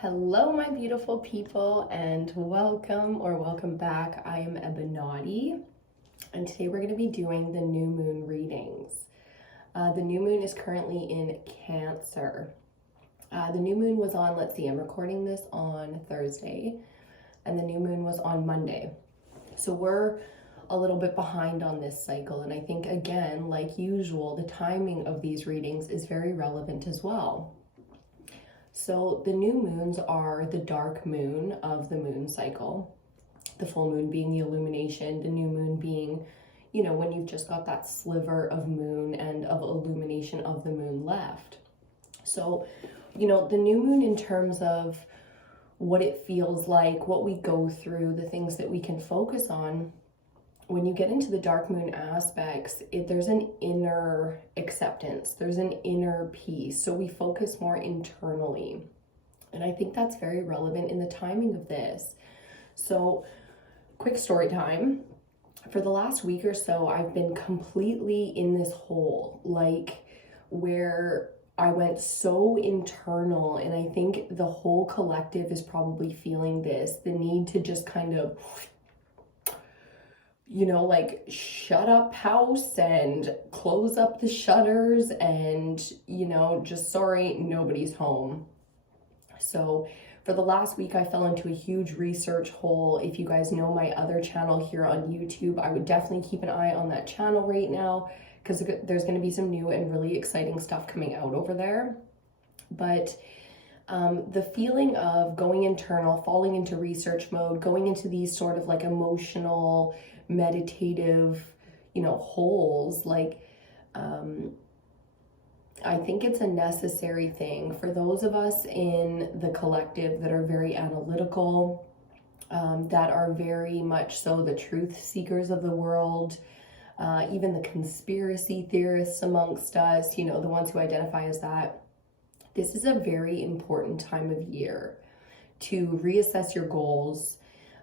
Hello, my beautiful people, and welcome back. I am EBINOTTI, and today we're going to be doing the new moon readings. The new moon is currently in Cancer. The new moon was on, I'm recording this on Thursday, and the new moon was on Monday. So we're a little bit behind on this cycle, and I think, again, like usual, the timing of these readings is very relevant as well. So the new moons are the dark moon of the moon cycle, the full moon being the illumination, the new moon being, when you've just got that sliver of moon and of illumination of the moon left. So, the new moon in terms of what it feels like, what we go through, the things that we can focus on. When you get into the dark moon aspects, there's an inner acceptance, there's an inner peace. So we focus more internally. And I think that's very relevant in the timing of this. So quick story time. For the last week or so, I've been completely in this hole, where I went so internal, and I think the whole collective is probably feeling this, the need to just kind of shut up house and close up the shutters and, just sorry, nobody's home. So for the last week, I fell into a huge research hole. If you guys know my other channel here on YouTube, I would definitely keep an eye on that channel right now, because there's going to be some new and really exciting stuff coming out over there. But the feeling of going internal, falling into research mode, going into these sort of emotional, meditative, holes, I think it's a necessary thing for those of us in the collective that are very analytical, that are very much so the truth seekers of the world, even the conspiracy theorists amongst us, the ones who identify as that. This is a very important time of year to reassess your goals,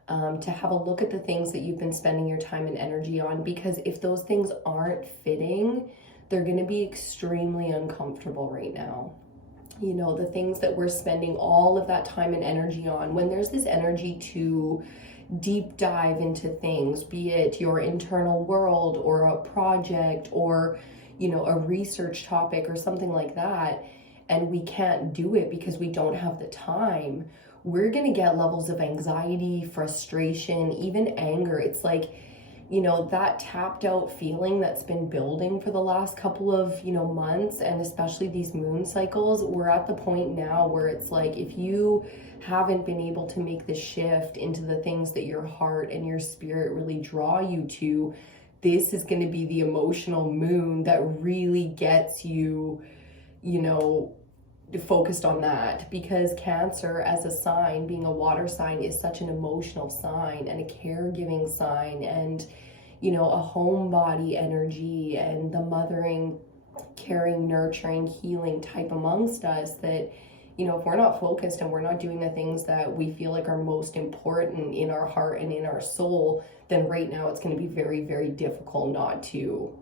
to have a look at the things that you've been spending your time and energy on, because if those things aren't fitting, they're going to be extremely uncomfortable right now. The things that we're spending all of that time and energy on, when there's this energy to deep dive into things, be it your internal world or a project or, a research topic or something like that, and we can't do it because we don't have the time, we're going to get levels of anxiety, frustration, even anger. It's that tapped out feeling that's been building for the last couple of, months, and especially these moon cycles. We're at the point now where it's if you haven't been able to make the shift into the things that your heart and your spirit really draw you to, this is going to be the emotional moon that really gets you, focused on that, because Cancer as a sign, being a water sign, is such an emotional sign and a caregiving sign, and a homebody energy and the mothering, caring, nurturing, healing type amongst us, that if we're not focused and we're not doing the things that we feel like are most important in our heart and in our soul, then right now it's going to be very, very difficult not to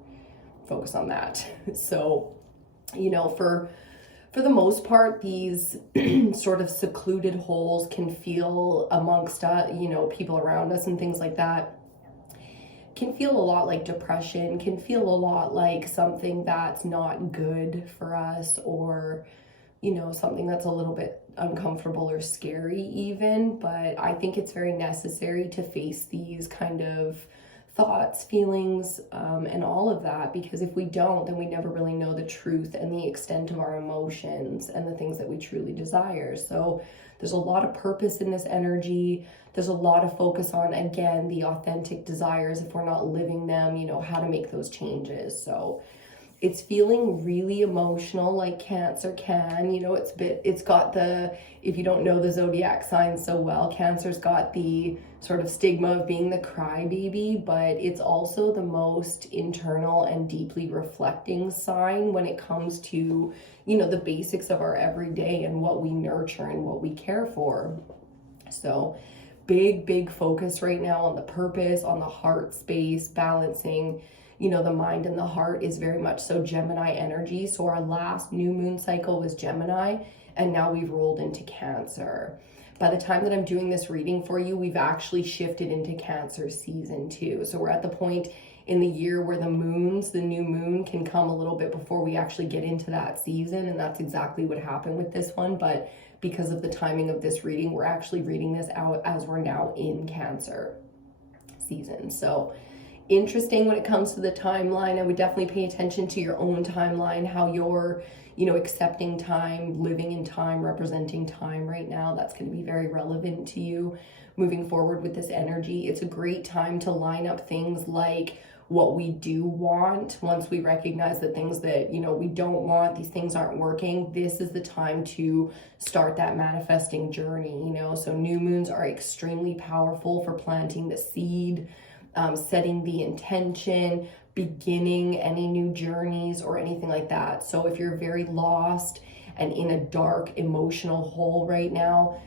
focus on that. So for the most part, these sort of secluded holes can feel amongst, people around us and things like that, can feel a lot like depression, can feel a lot like something that's not good for us, or, something that's a little bit uncomfortable or scary even. But I think it's very necessary to face these kind of thoughts, feelings, and all of that, because if we don't, then we never really know the truth and the extent of our emotions and the things that we truly desire. So there's a lot of purpose in this energy. There's a lot of focus on, again, the authentic desires. If we're not living them, how to make those changes. So it's feeling really emotional, like Cancer can. It's got the, if you don't know the zodiac signs so well, Cancer's got the sort of stigma of being the crybaby, but it's also the most internal and deeply reflecting sign when it comes to, the basics of our everyday and what we nurture and what we care for. So big focus right now on the purpose, on the heart space, balancing, the mind and the heart is very much so Gemini energy. So our last new moon cycle was Gemini, and now we've rolled into Cancer. By the time that I'm doing this reading for you, we've actually shifted into Cancer season 2. So we're at the point in the year where the new moon can come a little bit before we actually get into that season. And that's exactly what happened with this one. But because of the timing of this reading, we're actually reading this out as we're now in Cancer season. So interesting when it comes to the timeline. I would definitely pay attention to your own timeline, how you're, accepting time, living in time, representing time right now. That's going to be very relevant to you moving forward with this energy. It's a great time to line up things like what we do want. Once we recognize that things that, we don't want, these things aren't working, this is the time to start that manifesting journey, So new moons are extremely powerful for planting the seed, setting the intention, beginning any new journeys or anything like that. So if you're very lost and in a dark emotional hole right now,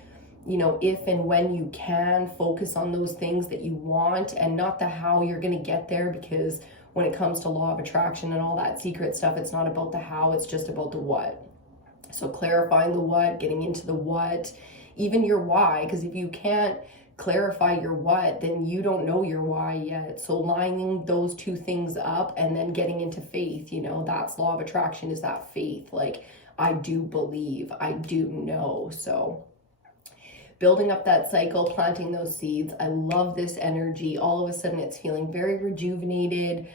if and when you can, focus on those things that you want and not the how you're going to get there, because when it comes to law of attraction and all that secret stuff, it's not about the how, it's just about the what. So clarifying the what, getting into the what, even your why, because if you can't clarify your what, then you don't know your why yet. So lining those two things up and then getting into faith, that's law of attraction, is that faith. Like, I do believe, I do know. So building up that cycle, planting those seeds. I love this energy. All of a sudden it's feeling very rejuvenated,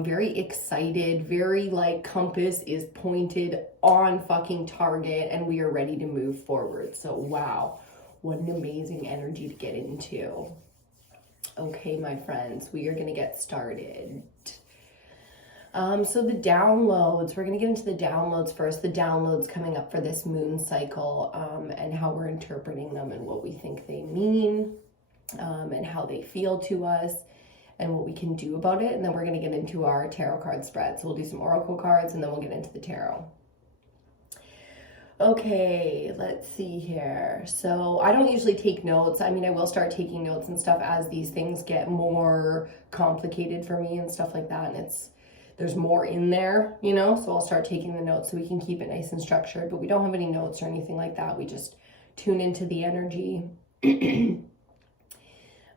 very excited, very like compass is pointed on fucking target and we are ready to move forward. So wow, what an amazing energy to get into. Okay, my friends, we are going to get started. So the downloads, we're going to get into the downloads first. The downloads coming up for this moon cycle, and how we're interpreting them and what we think they mean, and how they feel to us and what we can do about it. And then we're going to get into our tarot card spread. So we'll do some oracle cards and then we'll get into the tarot. Okay, let's see here. So I don't usually take notes. I mean, I will start taking notes and stuff as these things get more complicated for me and stuff like that. And there's more in there, so I'll start taking the notes so we can keep it nice and structured, but we don't have any notes or anything like that. We just tune into the energy and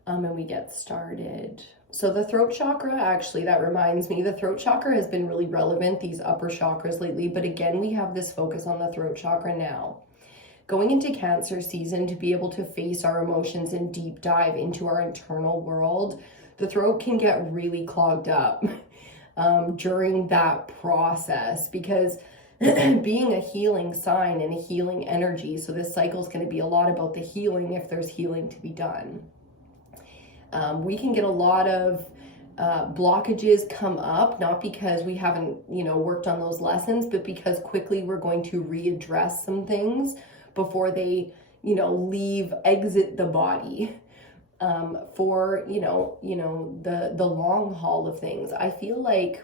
we get started. So the throat chakra, actually, that reminds me, the throat chakra has been really relevant, these upper chakras lately, but again, we have this focus on the throat chakra now. Going into Cancer season, to be able to face our emotions and deep dive into our internal world, the throat can get really clogged up during that process, because being a healing sign and a healing energy, so this cycle is going to be a lot about the healing if there's healing to be done. We can get a lot of blockages come up, not because we haven't, worked on those lessons, but because quickly we're going to readdress some things before they, exit the body. For, the long haul of things. I feel like,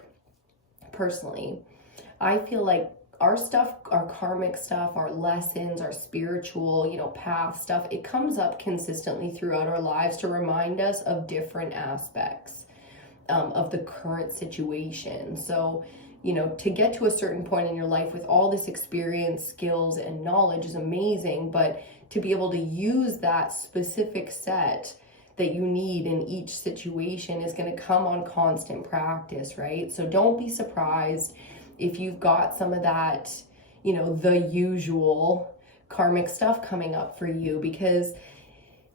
personally, our stuff, our karmic stuff, our lessons, our spiritual, path stuff, it comes up consistently throughout our lives to remind us of different aspects of the current situation. So, to get to a certain point in your life with all this experience, skills, and knowledge is amazing, but to be able to use that specific set that you need in each situation is going to come on constant practice, right? So don't be surprised if you've got some of that, the usual karmic stuff coming up for you, because,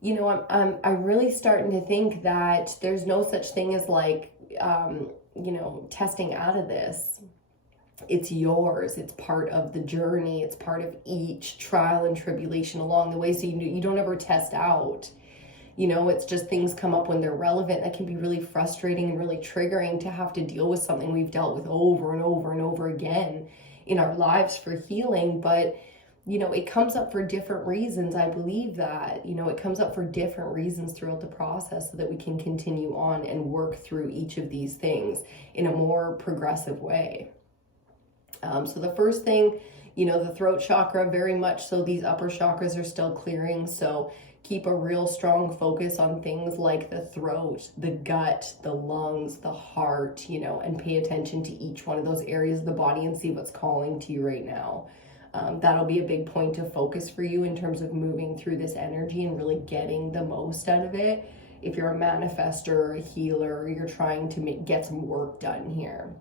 I'm really starting to think that there's no such thing as like, testing out of this. It's yours. It's part of the journey. It's part of each trial and tribulation along the way. So you don't ever test out. It's just things come up when they're relevant. That can be really frustrating and really triggering to have to deal with something we've dealt with over and over and over again in our lives for healing. But, it comes up for different reasons. I believe that, it comes up for different reasons throughout the process so that we can continue on and work through each of these things in a more progressive way. So the first thing, the throat chakra, very much so these upper chakras are still clearing. So keep a real strong focus on things like the throat, the gut, the lungs, the heart, and pay attention to each one of those areas of the body and see what's calling to you right now. That'll be a big point of focus for you in terms of moving through this energy and really getting the most out of it. If you're a manifester or a healer, you're trying to get some work done here.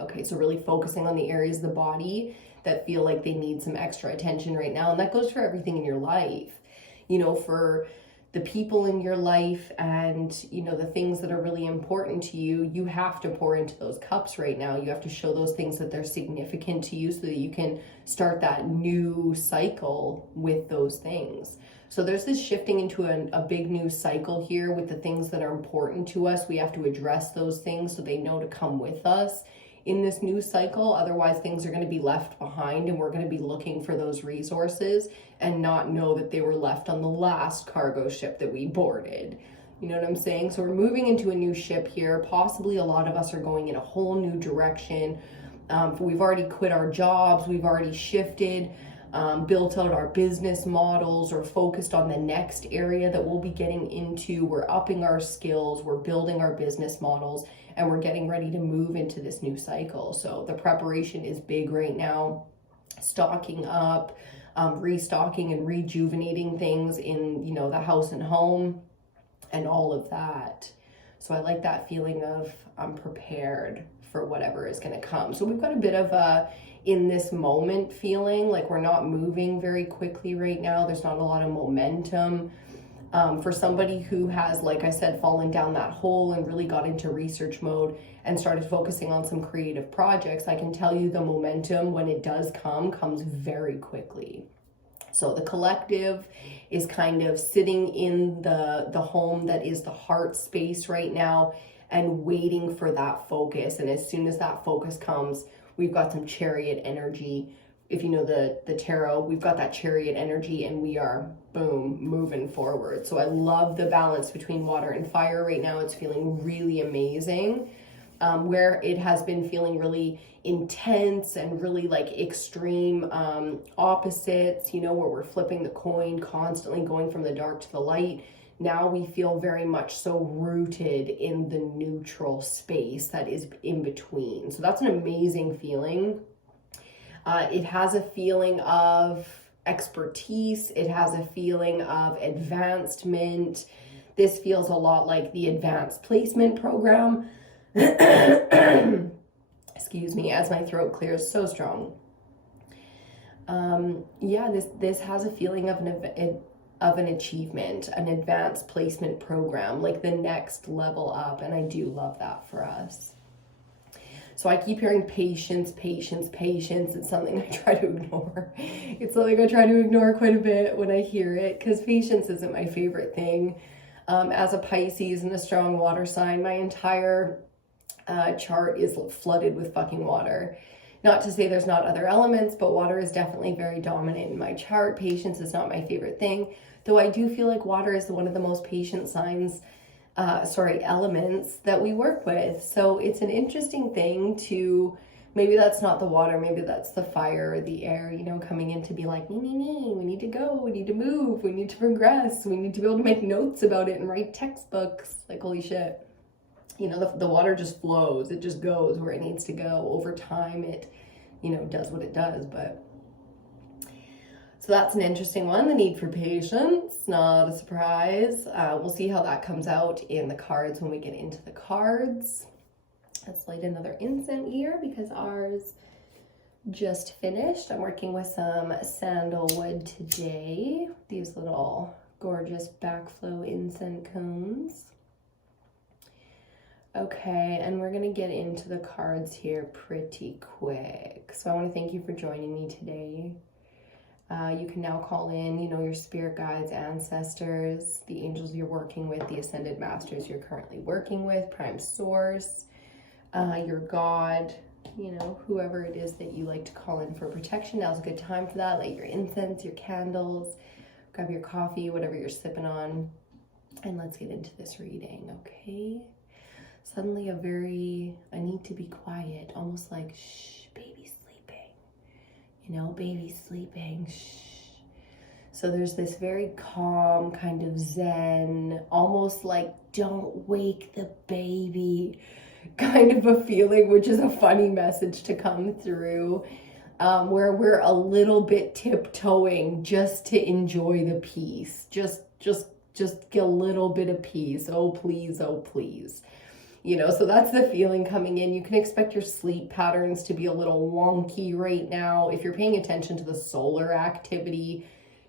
Okay, so really focusing on the areas of the body that feel like they need some extra attention right now. And that goes for everything in your life. You know, for the people in your life and, you know, the things that are really important to you, you have to pour into those cups right now. You have to show those things that they're significant to you so that you can start that new cycle with those things. So there's this shifting into a big new cycle here with the things that are important to us. We have to address those things so they know to come with us in this new cycle. Otherwise, things are going to be left behind and we're going to be looking for those resources and not know that they were left on the last cargo ship that we boarded. You know what I'm saying? So we're moving into a new ship here. Possibly a lot of us are going in a whole new direction. We've already quit our jobs. We've already shifted, built out our business models, or focused on the next area that we'll be getting into. We're upping our skills. We're building our business models, and we're getting ready to move into this new cycle. So the preparation is big right now. Stocking up, restocking and rejuvenating things in, you know, the house and home and all of that. So I like that feeling of I'm prepared for whatever is going to come. So we've got a bit of a in this moment feeling, like we're not moving very quickly right now. There's not a lot of momentum. For somebody who has, like I said, fallen down that hole and really got into research mode and started focusing on some creative projects, I can tell you the momentum, when it does come, comes very quickly. So the collective is kind of sitting in the home that is the heart space right now and waiting for that focus. And as soon as that focus comes, we've got some chariot energy. If you know the tarot, we've got that chariot energy and we are, boom, moving forward. So I love the balance between water and fire right now. It's feeling really amazing. Where it has been feeling really intense and really like extreme opposites, you know, where we're flipping the coin, constantly going from the dark to the light. Now we feel very much so rooted in the neutral space that is in between. So that's an amazing feeling. It has a feeling of expertise. It has a feeling of advancement. This feels a lot like the advanced placement program. Excuse me, as my throat clears so strong. Yeah, this has a feeling of an achievement, an advanced placement program, like the next level up, and I do love that for us. So I keep hearing patience, patience, patience. It's something I try to ignore. It's something I try to ignore quite a bit when I hear it, because patience isn't my favorite thing. As a Pisces and a strong water sign, my entire chart is flooded with fucking water. Not to say there's not other elements, but water is definitely very dominant in my chart. Patience is not my favorite thing, though I do feel like water is one of the most patient elements that we work with. So it's an interesting thing to, maybe that's not the water, maybe that's the fire or the air, you know, coming in to be like, we need to go, we need to move, we need to progress, we need to be able to make notes about it and write textbooks. Like, holy shit. You know, the water just flows. It just goes where it needs to go. Over time, it, you know, does what it does. But so that's an interesting one. The need for patience, not a surprise. We'll see how that comes out in the cards when we get into the cards. Let's light another incense here because ours just finished. I'm working with some sandalwood today. These little gorgeous backflow incense cones. Okay, and we're going to get into the cards here pretty quick. So I want to thank you for joining me today. You can now call in, you know, your spirit guides, ancestors, the angels you're working with, the ascended masters you're currently working with, prime source, your God, you know, whoever it is that you like to call in for protection. Now's a good time for that. Light your incense, your candles, grab your coffee, whatever you're sipping on, and let's get into this reading, okay? Suddenly I need to be quiet, almost like, shh, baby's sleeping, you know, baby's sleeping, shh. So there's this very calm kind of zen, almost like don't wake the baby kind of a feeling, which is a funny message to come through. where we're a little bit tiptoeing just to enjoy the peace. Just get a little bit of peace. Oh, please, oh, please. You know, so that's the feeling coming in. You can expect your sleep patterns to be a little wonky right now. If you're paying attention to the solar activity,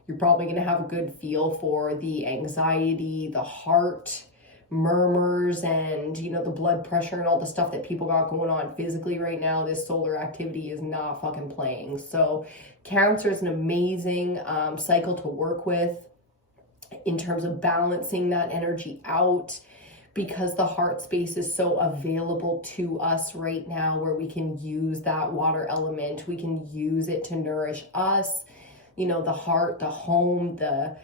you're probably going to have a good feel for the anxiety, the heart murmurs, and, you know, the blood pressure and all the stuff that people got going on physically right now. This solar activity is not fucking playing. So Cancer is an amazing cycle to work with in terms of balancing that energy out, because the heart space is so available to us right now, where we can use that water element. We can use it to nourish us. You know, the heart, the home, the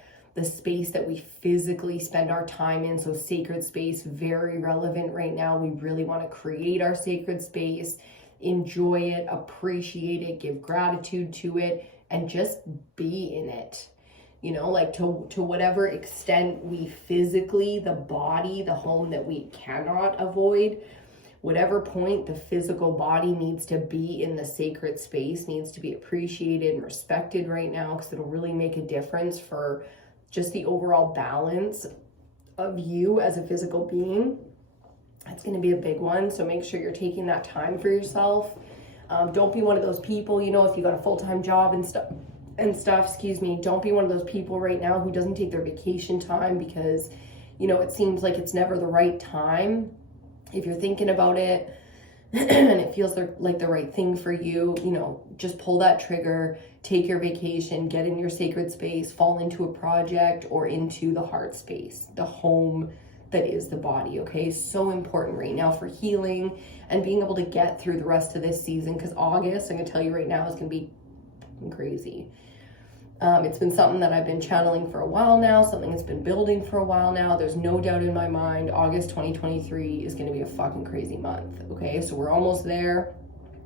space that we physically spend our time in. So sacred space, very relevant right now. We really want to create our sacred space, enjoy it, appreciate it, give gratitude to it, and just be in it. You know, like to whatever extent we physically, the body, the home that we cannot avoid, whatever point the physical body needs to be in the sacred space, needs to be appreciated and respected right now, because it'll really make a difference for just the overall balance of you as a physical being. It's going to be a big one. So make sure you're taking that time for yourself. Don't be one of those people, you know, if you got a full-time job and stuff, don't be one of those people right now who doesn't take their vacation time because, you know, it seems like it's never the right time. If you're thinking about it and it feels like the right thing for you, you know, just pull that trigger, take your vacation, get in your sacred space, fall into a project or into the heart space, the home that is the body, okay? So important right now for healing and being able to get through the rest of this season, because August, I'm gonna tell you right now, is gonna be crazy. It's been something that I've been channeling for a while now, something that's been building for a while now. There's no doubt in my mind, August 2023 is going to be a fucking crazy month, okay? So we're almost there.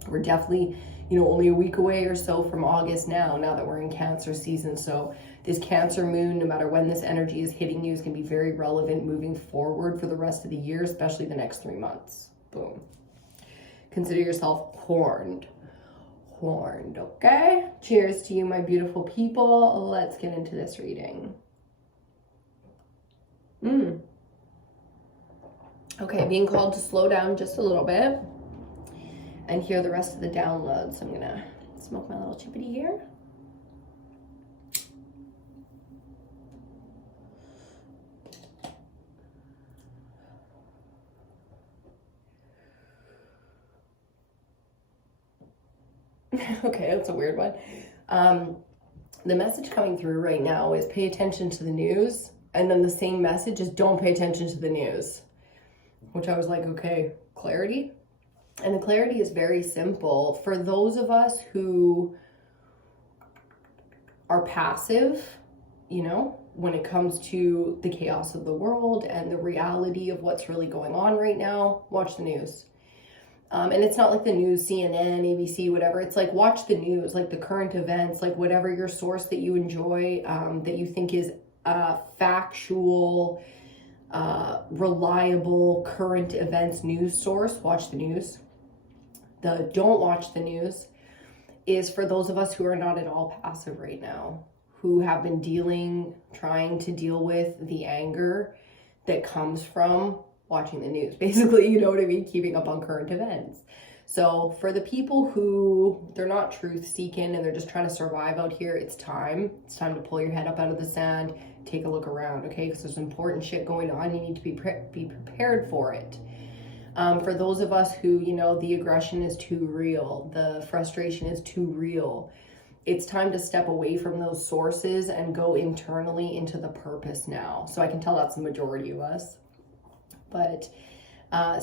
We're definitely, you know, only a week away or so from August now that we're in Cancer season. So this Cancer moon, no matter when this energy is hitting you, is going to be very relevant moving forward for the rest of the year, especially the next 3 months. Boom. Consider yourself horned, okay? Cheers to you, my beautiful people. Let's get into this reading. Okay, being called to slow down just a little bit and hear the rest of the downloads. I'm gonna smoke my little chippity here. Okay, that's a weird one. The message coming through right now is pay attention to the news, and then the same message is don't pay attention to the news, which I was like, okay, clarity. And the clarity is very simple. For those of us who are passive, you know, when it comes to the chaos of the world and the reality of what's really going on right now, watch the news. And it's not like the news, CNN, ABC, whatever. It's like, watch the news, like the current events, like whatever your source that you enjoy, that you think is factual, reliable, current events news source, watch the news. The don't watch the news is for those of us who are not at all passive right now, who have been trying to deal with the anger that comes from watching the news, basically, you know what I mean, keeping up on current events. So for the people who they're not truth seeking and they're just trying to survive out here, it's time to pull your head up out of the sand, take a look around, okay? Because there's important shit going on. You need to be prepared for it. For those of us who, you know, the aggression is too real, the frustration is too real, it's time to step away from those sources and go internally into the purpose now. So I can tell that's the majority of us. But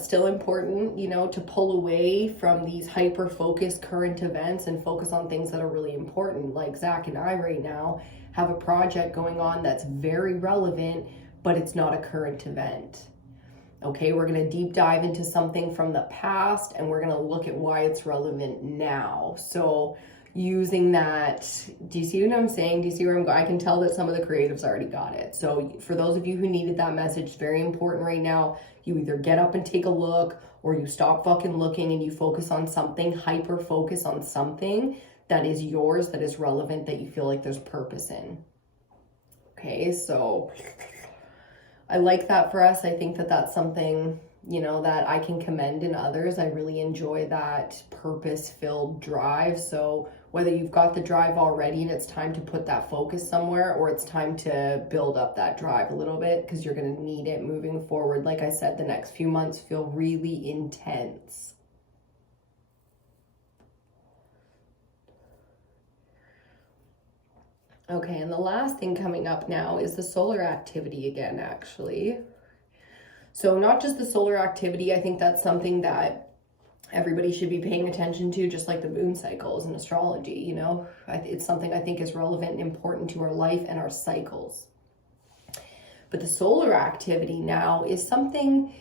still important, you know, to pull away from these hyper-focused current events and focus on things that are really important. Like Zach and I right now have a project going on that's very relevant, but it's not a current event. Okay, we're going to deep dive into something from the past and we're going to look at why it's relevant now. So using that, do you see what I'm saying? Do you see where I'm going? I can tell that some of the creatives already got it. So for those of you who needed that message, it's very important right now. You either get up and take a look, or you stop fucking looking and you focus on something, hyper focus on something that is yours, that is relevant, that you feel like there's purpose in. Okay, so I like that for us. I think that that's something, you know, that I can commend in others. I really enjoy that purpose-filled drive. So whether you've got the drive already and it's time to put that focus somewhere, or it's time to build up that drive a little bit, because you're going to need it moving forward. Like I said, the next few months feel really intense. Okay, and the last thing coming up now is the solar activity again, actually. So not just the solar activity, I think that's something that everybody should be paying attention to, just like the moon cycles in astrology, you know. It's something I think is relevant and important to our life and our cycles. But the solar activity now is something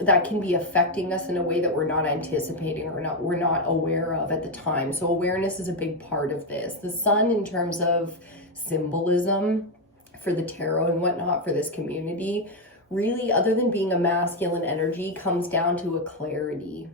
that can be affecting us in a way that we're not anticipating, or we're not aware of at the time. So awareness is a big part of this. The sun, in terms of symbolism for the tarot and whatnot for this community, really, other than being a masculine energy, comes down to a clarity.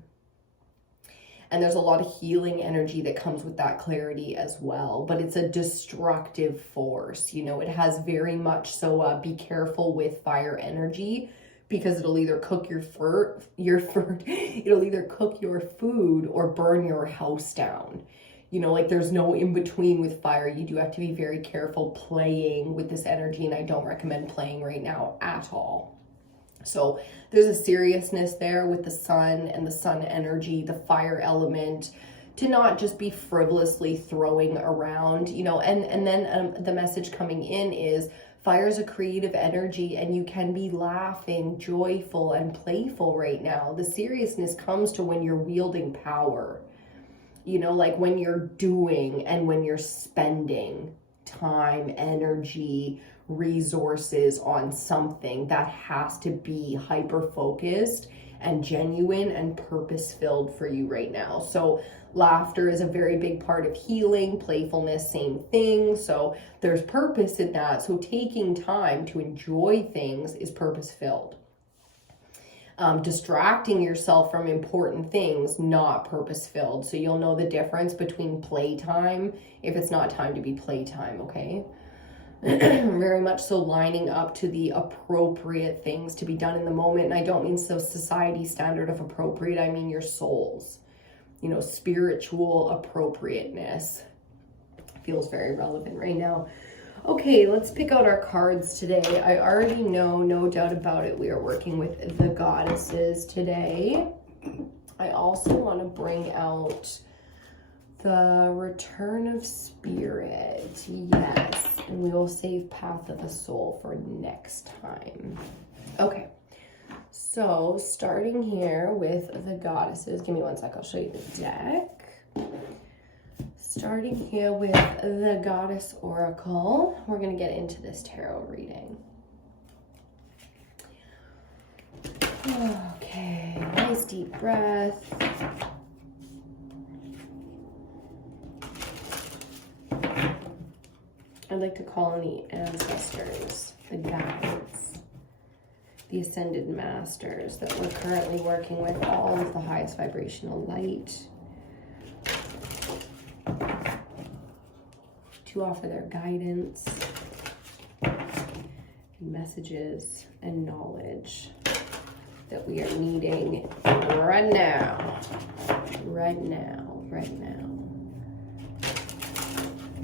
And there's a lot of healing energy that comes with that clarity as well. But it's a destructive force. You know, it has very much so be careful with fire energy, because it'll either cook it'll either cook your food or burn your house down. You know, like there's no in between with fire. You do have to be very careful playing with this energy, and I don't recommend playing right now at all. So there's a seriousness there with the sun and the sun energy, the fire element, to not just be frivolously throwing around, you know. And then the message coming in is fire is a creative energy, and you can be laughing, joyful, and playful right now. The seriousness comes to when you're wielding power, you know, like when you're doing and when you're spending time, energy, resources on something that has to be hyper-focused and genuine and purpose-filled for you right now. So laughter is a very big part of healing. Playfulness, same thing. So there's purpose in that. So taking time to enjoy things is purpose-filled. Distracting yourself from important things, not purpose-filled. So you'll know the difference between playtime if it's not time to be playtime, okay? Very much so lining up to the appropriate things to be done in the moment. And I don't mean so society standard of appropriate, I mean your soul's, you know, spiritual appropriateness feels very relevant right now. Okay, let's pick out our cards today. I already know, no doubt about it, we are working with the goddesses today. I also want to bring out the Return of Spirit. Yes, and we will save Path of the Soul for next time. Okay, so starting here with the goddesses. Give me one sec, I'll show you the deck. Starting here with the Goddess Oracle, we're going to get into this tarot reading. Okay, nice deep breath. I'd like to call on the ancestors, the guides, the ascended masters that we're currently working with, all of the highest vibrational light, to offer their guidance, messages, and knowledge that we are needing right now.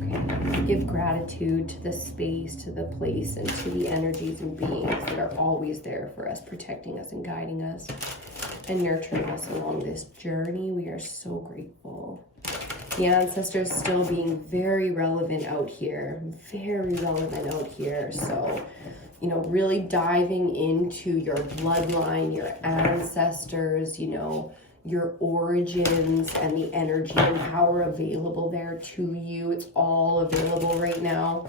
Okay. Give gratitude to the space, to the place, and to the energies and beings that are always there for us, protecting us and guiding us and nurturing us along this journey. We are so grateful. The ancestors still being very relevant out here, So, you know, really diving into your bloodline, your ancestors, you know, your origins and the energy and power available there to you. It's all available right now.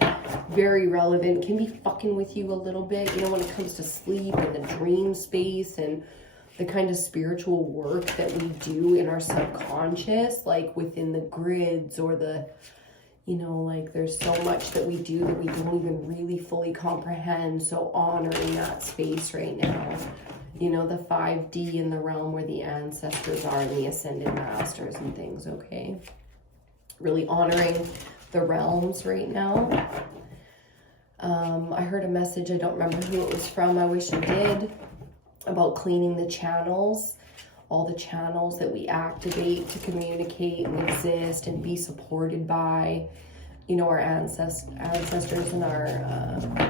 Very relevant. Can be fucking with you a little bit, you know, when it comes to sleep and the dream space and the kind of spiritual work that we do in our subconscious, like within the grids or the, you know, like there's so much that we do that we don't even really fully comprehend. So honoring that space right now you know, the 5D in the realm where the ancestors are and the ascended masters and things, okay? Really honoring the realms right now. I heard a message, I don't remember who it was from, I wish I did, about cleaning the channels, all the channels that we activate to communicate and exist and be supported by, you know, our ancestors and our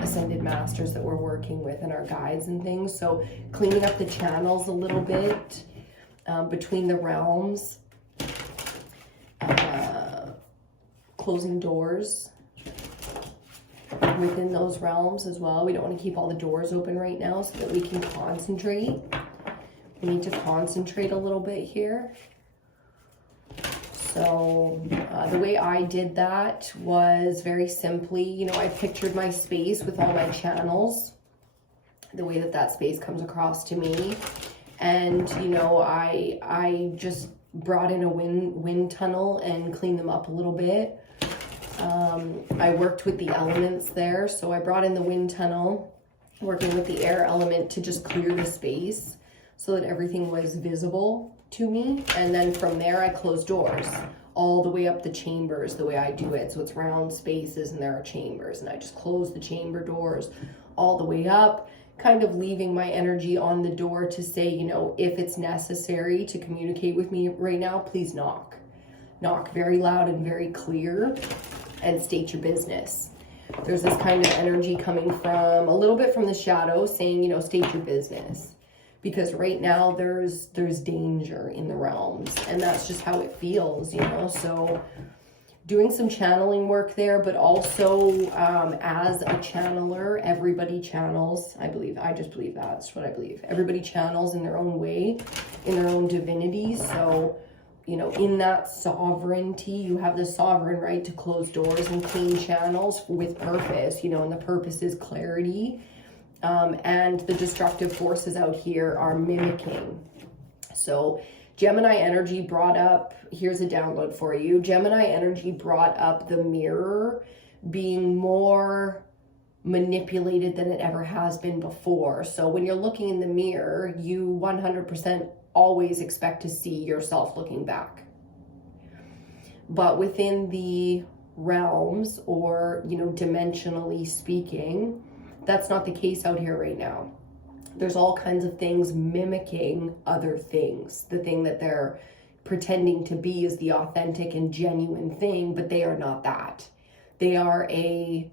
ascended masters that we're working with and our guides and things. So cleaning up the channels a little bit between the realms, closing doors within those realms as well. We don't want to keep all the doors open right now so that we can concentrate. We need to concentrate a little bit here. So the way I did that was very simply, you know, I pictured my space with all my channels, the way that that space comes across to me. And, you know, I just brought in a wind tunnel and cleaned them up a little bit. I worked with the elements there. So I brought in the wind tunnel, working with the air element to just clear the space so that everything was visible to me. And then from there, I closed doors all the way up the chambers the way I do it. So it's round spaces and there are chambers, and I just close the chamber doors all the way up, kind of leaving my energy on the door to say, you know, if it's necessary to communicate with me right now, please knock. Knock very loud and very clear and state your business. There's this kind of energy coming from a little bit from the shadow saying, you know, state your business. Because right now there's danger in the realms, and that's just how it feels, you know. So doing some channeling work there, but also as a channeler, everybody channels. I just believe that's what I believe. Everybody channels in their own way, in their own divinity. So, you know, in that sovereignty, you have the sovereign right to close doors and clean channels with purpose, you know, and the purpose is clarity. And the destructive forces out here are mimicking. So Gemini energy brought up, here's a download for you. Gemini energy brought up the mirror being more manipulated than it ever has been before. So when you're looking in the mirror, you 100% always expect to see yourself looking back. But within the realms, or, you know, dimensionally speaking, that's not the case out here right now. There's all kinds of things mimicking other things. The thing that they're pretending to be is the authentic and genuine thing, but they are not that. They are a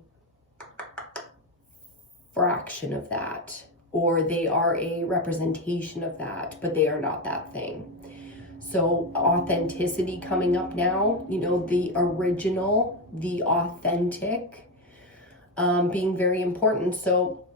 fraction of that, or they are a representation of that, but they are not that thing. So authenticity coming up now, you know, the original, the authentic, being very important. So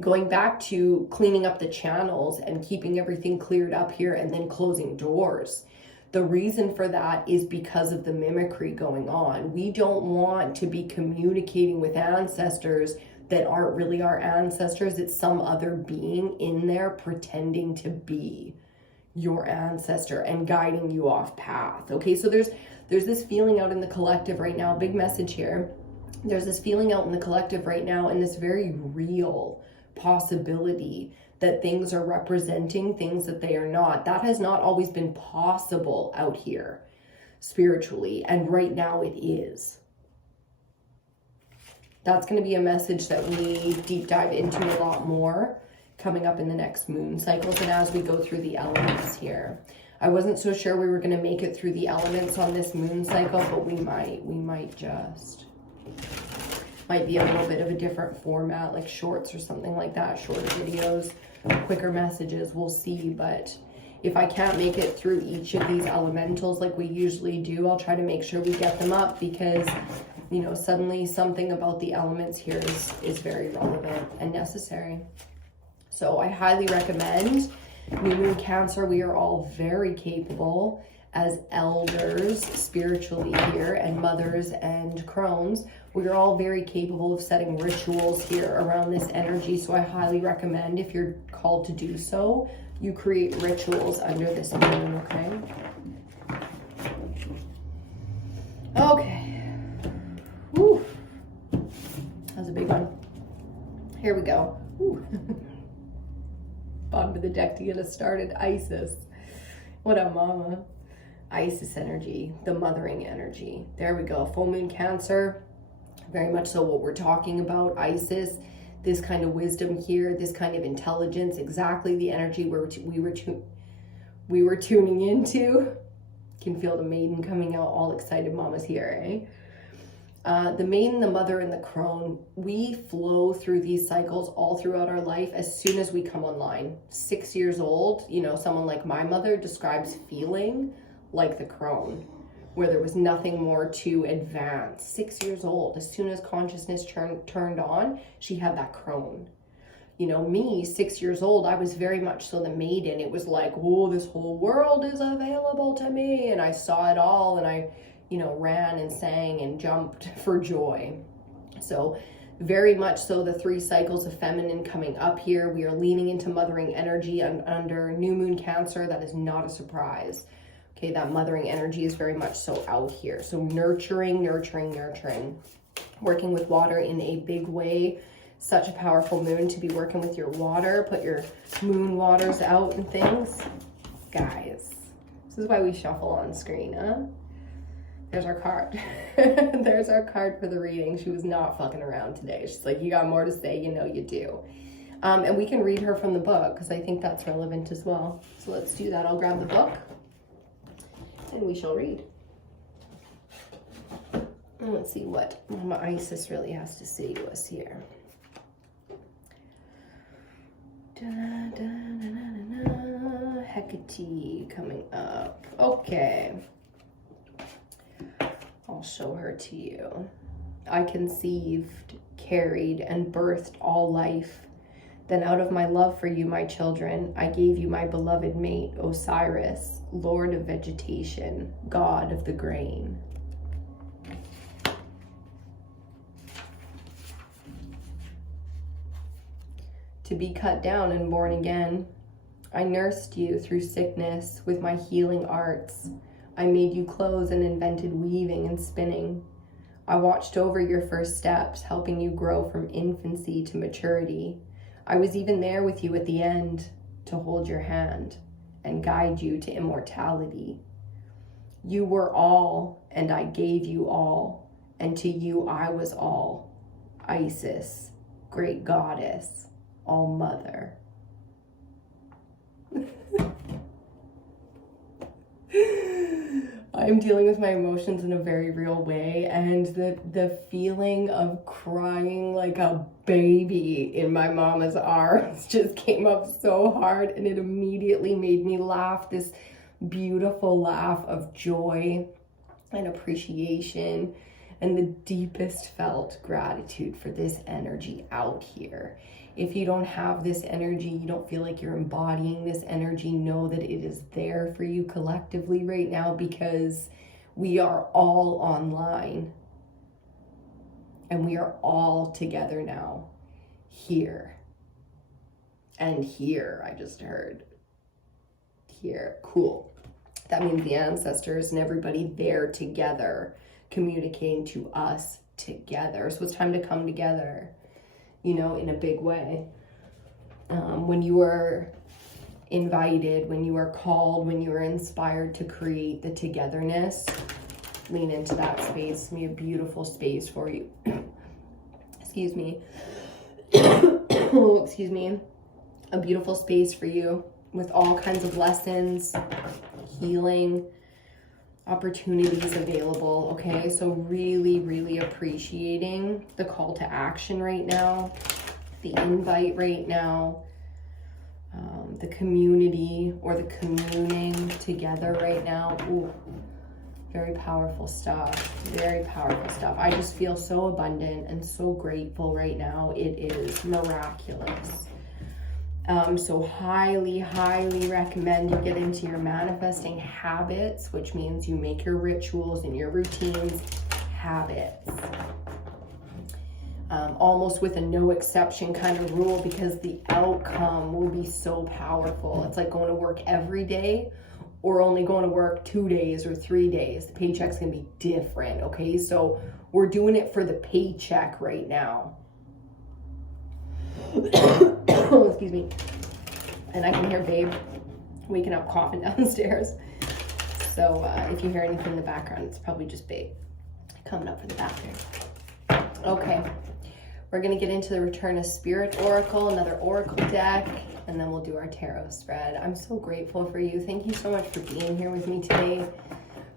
going back to cleaning up the channels and keeping everything cleared up here and then closing doors. The reason for that is because of the mimicry going on. We don't want to be communicating with ancestors that aren't really our ancestors. It's some other being in there pretending to be your ancestor and guiding you off path. Okay, so there's this feeling out in the collective right now, big message here. There's this feeling out in the collective right now, and this very real possibility that things are representing things that they are not. That has not always been possible out here spiritually, and right now it is. That's going to be a message that we deep dive into a lot more coming up in the next moon cycles and as we go through the elements here. I wasn't so sure we were going to make it through the elements on this moon cycle, but we might just. Might be a little bit of a different format, like shorts or something like that, shorter videos, quicker messages, we'll see. But if I can't make it through each of these elementals like we usually do, I'll try to make sure we get them up, because, you know, suddenly something about the elements here is very relevant and necessary. So I highly recommend. New Moon Cancer, we are all very capable as elders spiritually here, and mothers and crones. We are all very capable of setting rituals here around this energy. So I highly recommend, if you're called to do so, you create rituals under this moon, okay? Okay. Whew. That was a big one. Here we go. Whew. bottom of the deck to get us started. Isis. What up, mama? Isis energy, the mothering energy. There we go. Full moon Cancer. Very much so what we're talking about. Isis, this kind of wisdom here, this kind of intelligence, exactly the energy we were tuning into. Can feel the maiden coming out. All excited mamas here, eh? The maiden, the mother, and the crone, we flow through these cycles all throughout our life as soon as we come online. 6 years old, you know, someone like my mother describes feeling like the crone, where there was nothing more to advance. 6 years old, as soon as consciousness turned on, she had that crone. You know, me, 6 years old, I was very much so the maiden. It was like, whoa, this whole world is available to me. And I saw it all, and I, you know, ran and sang and jumped for joy. So very much so the 3 cycles of feminine coming up here. We are leaning into mothering energy under new moon Cancer. That is not a surprise. Okay, that mothering energy is very much so out here. So nurturing, nurturing, nurturing. Working with water in a big way. Such a powerful moon to be working with your water. Put your moon waters out and things. Guys, this is why we shuffle on screen, huh? There's our card. There's our card for the reading. She was not fucking around today. She's like, you got more to say, you know you do. And we can read her from the book because I think that's relevant as well. So let's do that. I'll grab the book and we shall read. And let's see what Mama Isis really has to say to us here. Hecate coming up. Okay. I'll show her to you. I conceived, carried, and birthed all life. Then out of my love for you, my children, I gave you my beloved mate, Osiris, Lord of vegetation, God of the grain. To be cut down and born again, I nursed you through sickness with my healing arts. I made you clothes and invented weaving and spinning. I watched over your first steps, helping you grow from infancy to maturity. I was even there with you at the end to hold your hand and guide you to immortality. You were all, and I gave you all, and to you I was all. Isis, great goddess, all mother. I'm dealing with my emotions in a very real way, and the feeling of crying like a baby in my mama's arms just came up so hard, and it immediately made me laugh, this beautiful laugh of joy and appreciation and the deepest felt gratitude for this energy out here. If you don't have this energy, you don't feel like you're embodying this energy, know that it is there for you collectively right now, because we are all online and we are all together now. Here and here, I just heard. Here, cool. That means the ancestors and everybody there together, communicating to us together. So it's time to come together, you know, in a big way. When you are invited, when you are called, when you are inspired to create the togetherness, lean into that space. It's gonna be a beautiful space for you. Excuse me. Excuse me. A beautiful space for you with all kinds of lessons, healing, opportunities available. Okay, so really, really appreciating the call to action right now, the invite right now, the community or the communing together right now. Ooh, very powerful stuff. Very powerful stuff. I just feel so abundant and so grateful right now. It is miraculous. So highly, highly recommend you get into your manifesting habits, which means you make your rituals and your routines habits. Almost with a no exception kind of rule, because the outcome will be so powerful. It's like going to work every day or only going to work 2 days or 3 days. The paycheck's gonna be different, okay? So we're doing it for the paycheck right now. Excuse me. And I can hear Babe waking up coughing downstairs. So if you hear anything in the background, it's probably just Babe coming up for the bathroom. Okay, we're gonna get into the Return of Spirit Oracle, another Oracle deck, and then we'll do our tarot spread. I'm so grateful for you. Thank you so much for being here with me today,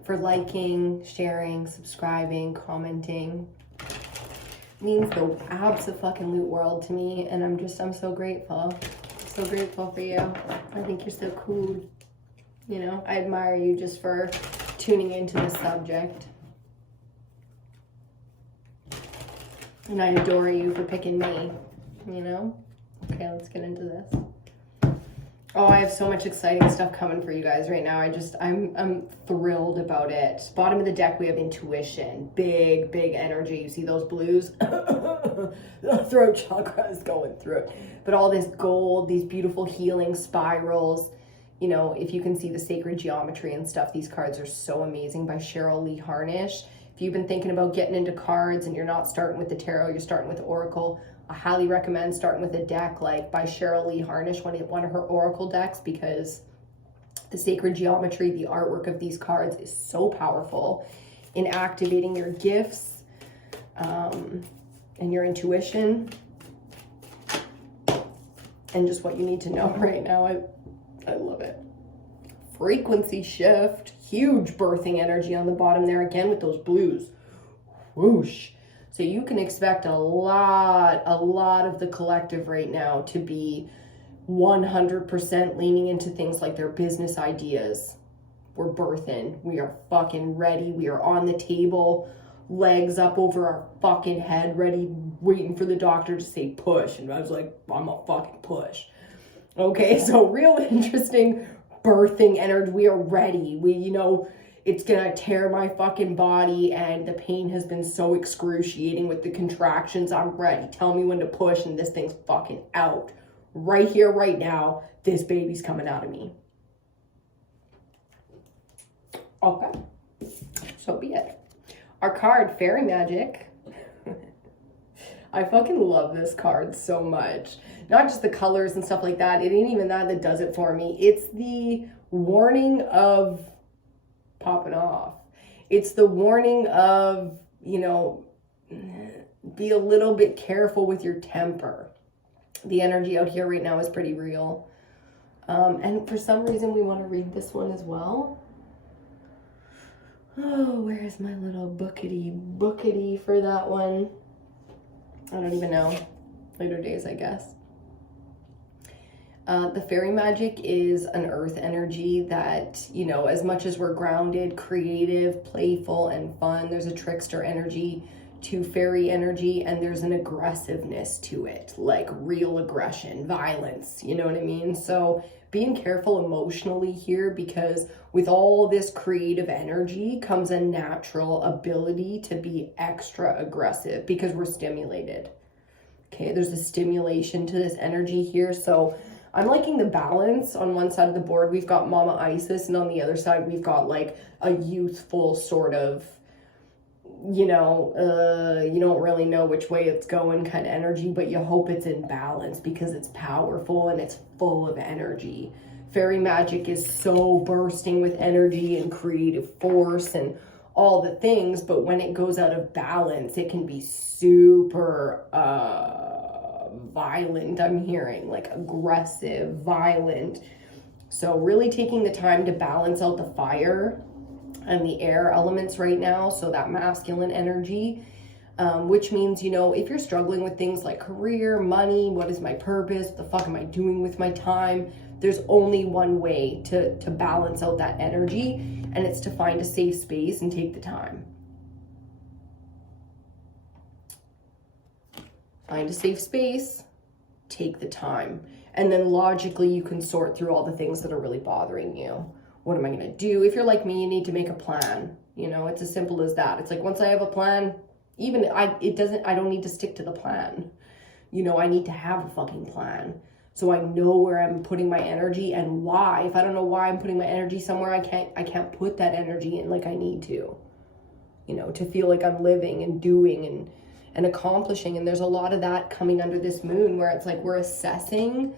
for liking, sharing, subscribing, commenting. It means the abso-fucking-lute world to me, and I'm so grateful. So grateful for you. I think you're so cool. You know, I admire you just for tuning into the subject. And I adore you for picking me, you know? Okay, let's get into this. Oh, I have so much exciting stuff coming for you guys right now. I'm thrilled about it. Bottom of the deck, we have intuition. Big energy. You see those blues? The throat chakra is going through it. But all this gold, these beautiful healing spirals. You know, if you can see the sacred geometry and stuff, these cards are so amazing, by Cheryl Lee Harnish. If you've been thinking about getting into cards and you're not starting with the tarot, you're starting with Oracle, I highly recommend starting with a deck like by Cheryl Lee Harnish, one of her Oracle decks, because the sacred geometry, the artwork of these cards is so powerful in activating your gifts and your intuition and just what you need to know right now. I love it. Frequency shift, huge birthing energy on the bottom there again with those blues. Whoosh. So you can expect a lot of the collective right now to be 100% leaning into things like their business ideas. We're birthing. We are fucking ready. We are on the table, legs up over our fucking head, ready, waiting for the doctor to say push. And I was like, I'm a fucking push. Okay, so real interesting birthing energy. We are ready. It's gonna tear my fucking body, and the pain has been so excruciating with the contractions. I'm ready. Tell me when to push, and this thing's fucking out. Right here, right now, this baby's coming out of me. Okay, so be it. Our card, Fairy Magic. I fucking love this card so much. Not just the colors and stuff like that. It ain't even that does it for me. It's the warning of popping off. It's the warning of, be a little bit careful with your temper. The energy out here right now is pretty real. And for some reason we want to read this one as well. Oh, where's my little bookity for that one? I don't even know. Later days, I guess. The fairy magic is an earth energy that, as much as we're grounded, creative, playful, and fun, there's a trickster energy to fairy energy, and there's an aggressiveness to it, like real aggression, violence, you know what I mean? So being careful emotionally here, because with all this creative energy comes a natural ability to be extra aggressive because we're stimulated. Okay, there's a stimulation to this energy here. So I'm liking the balance. On one side of the board, we've got Mama Isis, and on the other side, we've got like a youthful sort of, you don't really know which way it's going kind of energy, but you hope it's in balance because it's powerful and it's full of energy. Fairy magic is so bursting with energy and creative force and all the things, but when it goes out of balance, it can be super violent. I'm hearing like aggressive, violent. So really taking the time to balance out the fire and the air elements right now, so that masculine energy, which means, if you're struggling with things like career, money, what is my purpose, the fuck am I doing with my time, there's only one way to balance out that energy, and it's to find a safe space and take the time. Find a safe space, take the time, and then logically you can sort through all the things that are really bothering you. What am I going to do? If you're like me, you need to make a plan. It's as simple as that. It's like, once I have a plan, I don't need to stick to the plan. I need to have a fucking plan. So I know where I'm putting my energy and why. If I don't know why I'm putting my energy somewhere, I can't put that energy in like I need to. To feel like I'm living and doing and accomplishing. And there's a lot of that coming under this moon, where it's like we're assessing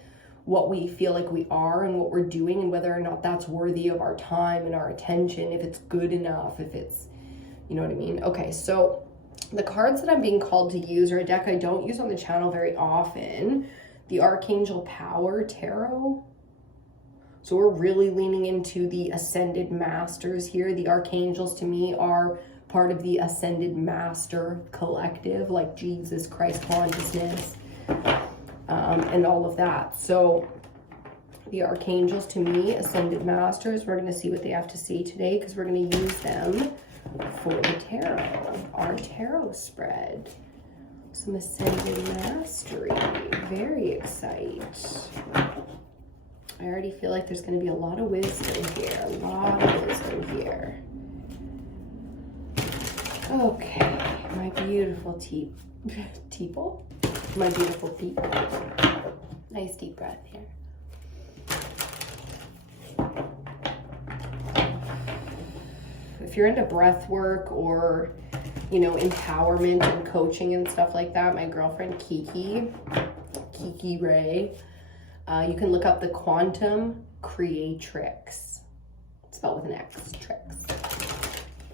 what we feel like we are and what we're doing, and whether or not that's worthy of our time and our attention, if it's good enough, if it's, you know what I mean? Okay, so the cards that I'm being called to use are a deck I don't use on the channel very often, the Archangel Power Tarot. So we're really leaning into the Ascended Masters here. The Archangels to me are part of the Ascended Master collective, like Jesus Christ consciousness, and all of that. So the Archangels to me, Ascended Masters, we're going to see what they have to say today, because we're going to use them for the tarot, our tarot spread. Some Ascended Mastery, very exciting. I already feel like there's going to be a lot of wisdom here, a lot of wisdom here. Okay, my beautiful people, my beautiful people. Nice deep breath here. If you're into breath work or, you know, empowerment and coaching and stuff like that, my girlfriend Kiki Ray, you can look up the Quantum Creatrix, spelled with an X, tricks.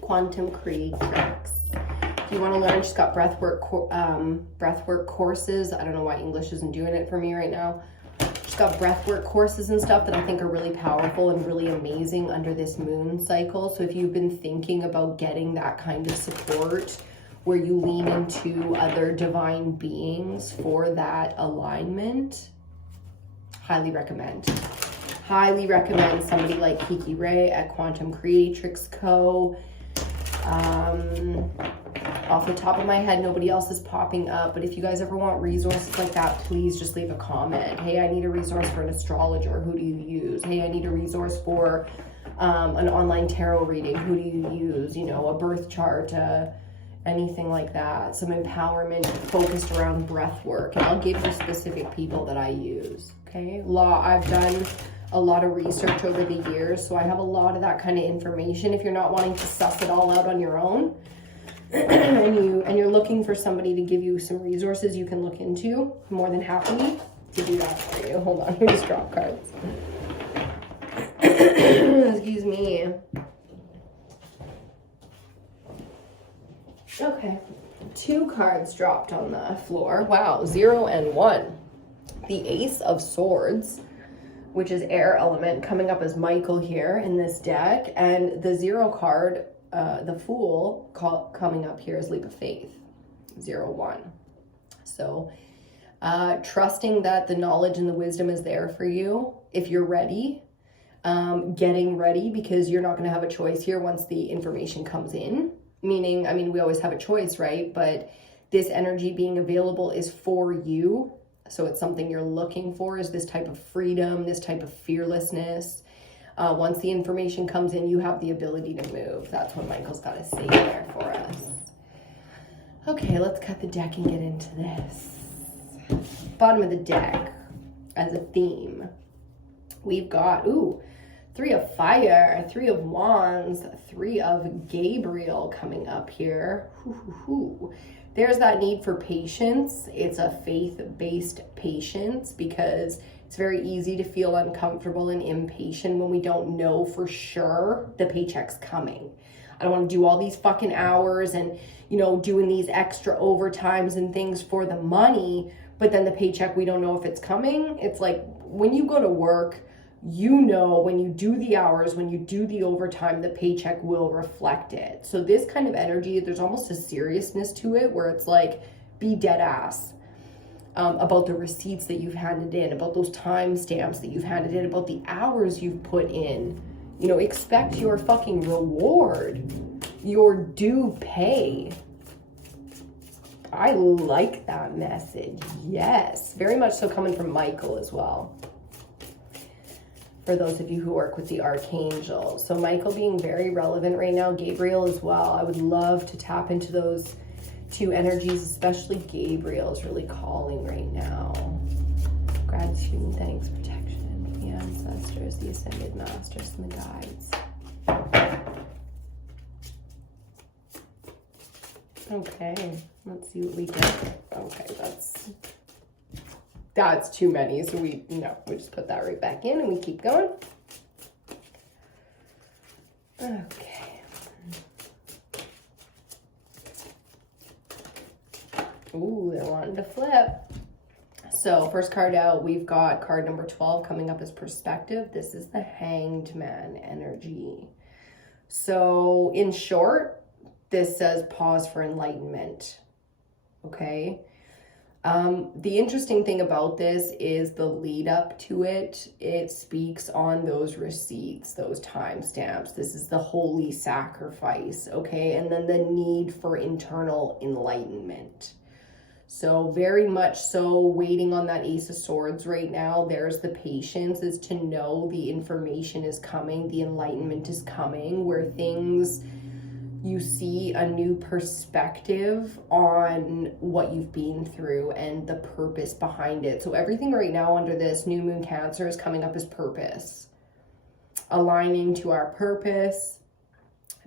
Quantum Creatrix. If you want to learn, she's got breathwork courses. I don't know why English isn't doing it for me right now. She's got breathwork courses and stuff that I think are really powerful and really amazing under this moon cycle. So if you've been thinking about getting that kind of support where you lean into other divine beings for that alignment, highly recommend. Highly recommend somebody like Kiki Ray at Quantum Creatrix Co. Off the top of my head, nobody else is popping up, but if you guys ever want resources like that, please just leave a comment. Hey, I need a resource for an astrologer. Who do you use? Hey, I need a resource for an online tarot reading. Who do you use? You know, a birth chart, anything like that. Some empowerment focused around breath work. And I'll give you specific people that I use, okay? I've done a lot of research over the years, so I have a lot of that kind of information. If you're not wanting to suss it all out on your own, and you're looking for somebody to give you some resources you can look into, I'm more than happy to do that for you. Hold on, let me just drop cards. Excuse me. Okay, 2 cards dropped on the floor. Wow, 0 and 1. The Ace of Swords, which is air element, coming up as Michael here in this deck, and the 0 card, the Fool, coming up here is Leap of Faith, 0-1. So trusting that the knowledge and the wisdom is there for you if you're ready, getting ready, because you're not going to have a choice here once the information comes in. Meaning, I mean, we always have a choice, right? But this energy being available is for you. So it's something you're looking for, is this type of freedom, this type of fearlessness. Once the information comes in, you have the ability to move. That's what Michael's got to say there for us. Okay, let's cut the deck and get into this. Bottom of the deck, as a theme, we've got, 3 of Fire, 3 of Wands, 3 of Gabriel coming up here. There's that need for patience. It's a faith-based patience, because it's very easy to feel uncomfortable and impatient when we don't know for sure the paycheck's coming. I don't want to do all these fucking hours and, you know, doing these extra overtimes and things for the money, but then the paycheck, we don't know if it's coming. It's like when you go to work, you know, when you do the hours, when you do the overtime, the paycheck will reflect it. So this kind of energy, there's almost a seriousness to it where it's like, be dead ass about the receipts that you've handed in, about those timestamps that you've handed in, about the hours you've put in. You know, expect your fucking reward, your due pay. I like that message. Yes, very much so, coming from Michael as well. For those of you who work with the Archangel. So Michael being very relevant right now, Gabriel as well. I would love to tap into those 2 energies, especially Gabriel is really calling right now. Gratitude and thanks, protection, the ancestors, the Ascended Masters, and the guides. Okay, let's see what we get. Okay, that's too many. So we just put that right back in and we keep going. Okay. Ooh, they're wanting to flip. So first card out, we've got card number 12 coming up as perspective. This is the Hanged Man energy. So in short, this says pause for enlightenment. Okay. The interesting thing about this is the lead up to it. It speaks on those receipts, those timestamps. This is the holy sacrifice. Okay. And then the need for internal enlightenment. So very much so waiting on that Ace of Swords right now. There's the patience, is to know the information is coming, the enlightenment is coming, where things, you see a new perspective on what you've been through and the purpose behind it. So everything right now under this new moon Cancer is coming up as purpose. Aligning to our purpose,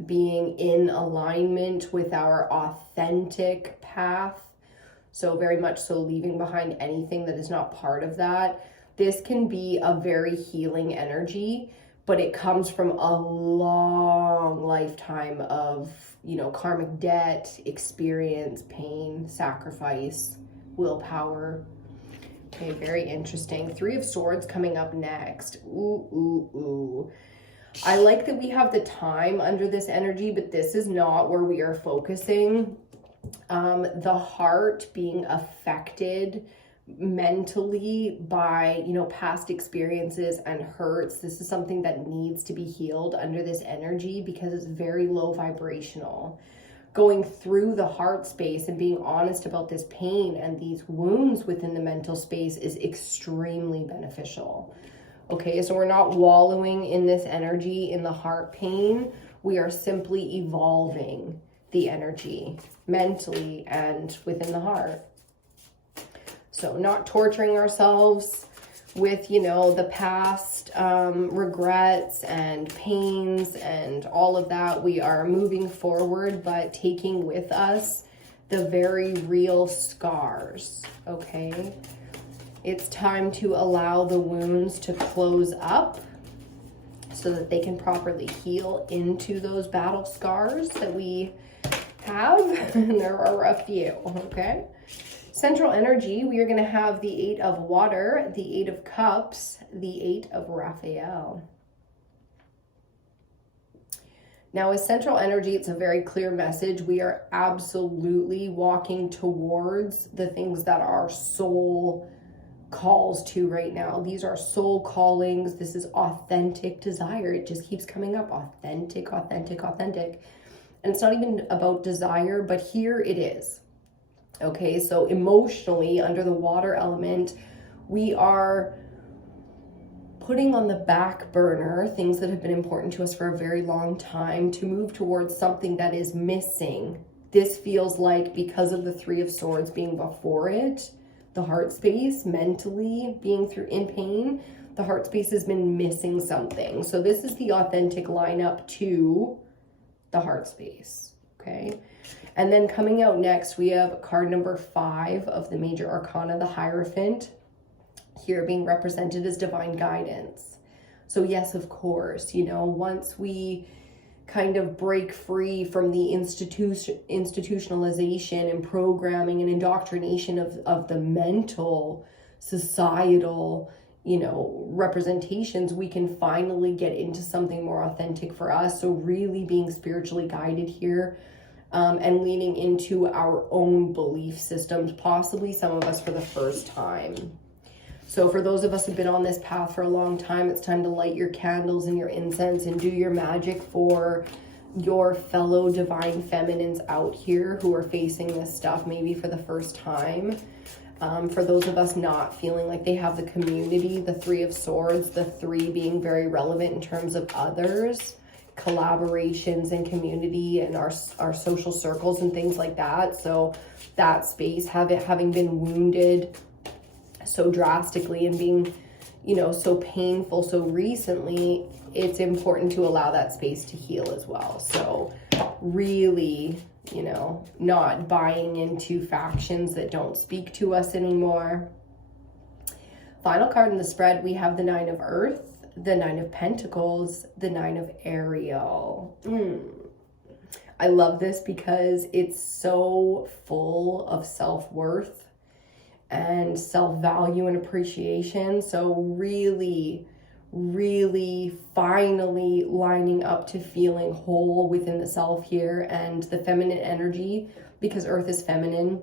being in alignment with our authentic path. So very much so leaving behind anything that is not part of that. This can be a very healing energy, but it comes from a long lifetime of, karmic debt, experience, pain, sacrifice, willpower. Okay, very interesting. 3 of Swords coming up next. Ooh. I like that we have the time under this energy, but this is not where we are focusing. The heart being affected mentally by, past experiences and hurts. This is something that needs to be healed under this energy because it's very low vibrational. Going through the heart space and being honest about this pain and these wounds within the mental space is extremely beneficial. Okay, so we're not wallowing in this energy in the heart pain. We are simply evolving the energy mentally and within the heart. So not torturing ourselves with, the past regrets and pains and all of that. We are moving forward, but taking with us the very real scars, okay? It's time to allow the wounds to close up so that they can properly heal into those battle scars that we have, and there are a few, okay? Central energy, we are going to have the 8 of Water, the 8 of Cups, the 8 of Raphael. Now with central energy, it's a very clear message. We are absolutely walking towards the things that our soul calls to right now. These are soul callings. This is authentic desire. It just keeps coming up. Authentic, authentic, authentic. And it's not even about desire, but here it is. Okay, so emotionally, under the water element, we are putting on the back burner things that have been important to us for a very long time to move towards something that is missing. This feels like, because of the 3 of Swords being before it, the heart space, mentally being in pain, the heart space has been missing something. So this is the authentic lineup to the heart space, okay? And then coming out next, we have card number 5 of the Major Arcana, the Hierophant, here being represented as divine guidance. So yes, of course, once we kind of break free from the institutionalization and programming and indoctrination of the mental, societal, representations, we can finally get into something more authentic for us. So really being spiritually guided here, and leaning into our own belief systems, possibly some of us for the first time. So for those of us who've been on this path for a long time, it's time to light your candles and your incense and do your magic for your fellow divine feminines out here who are facing this stuff maybe for the first time. For those of us not feeling like they have the community, the 3 of Swords, the 3 being very relevant in terms of others, collaborations and community and our social circles and things like that. So that space, having been wounded so drastically and being, so painful so recently, it's important to allow that space to heal as well. So really, not buying into factions that don't speak to us anymore. Final card in the spread, we have the Nine of Earth, the Nine of Pentacles, the Nine of Ariel. I love this because it's so full of self-worth and self-value and appreciation. So really, really finally lining up to feeling whole within the self here, and the feminine energy, because Earth is feminine,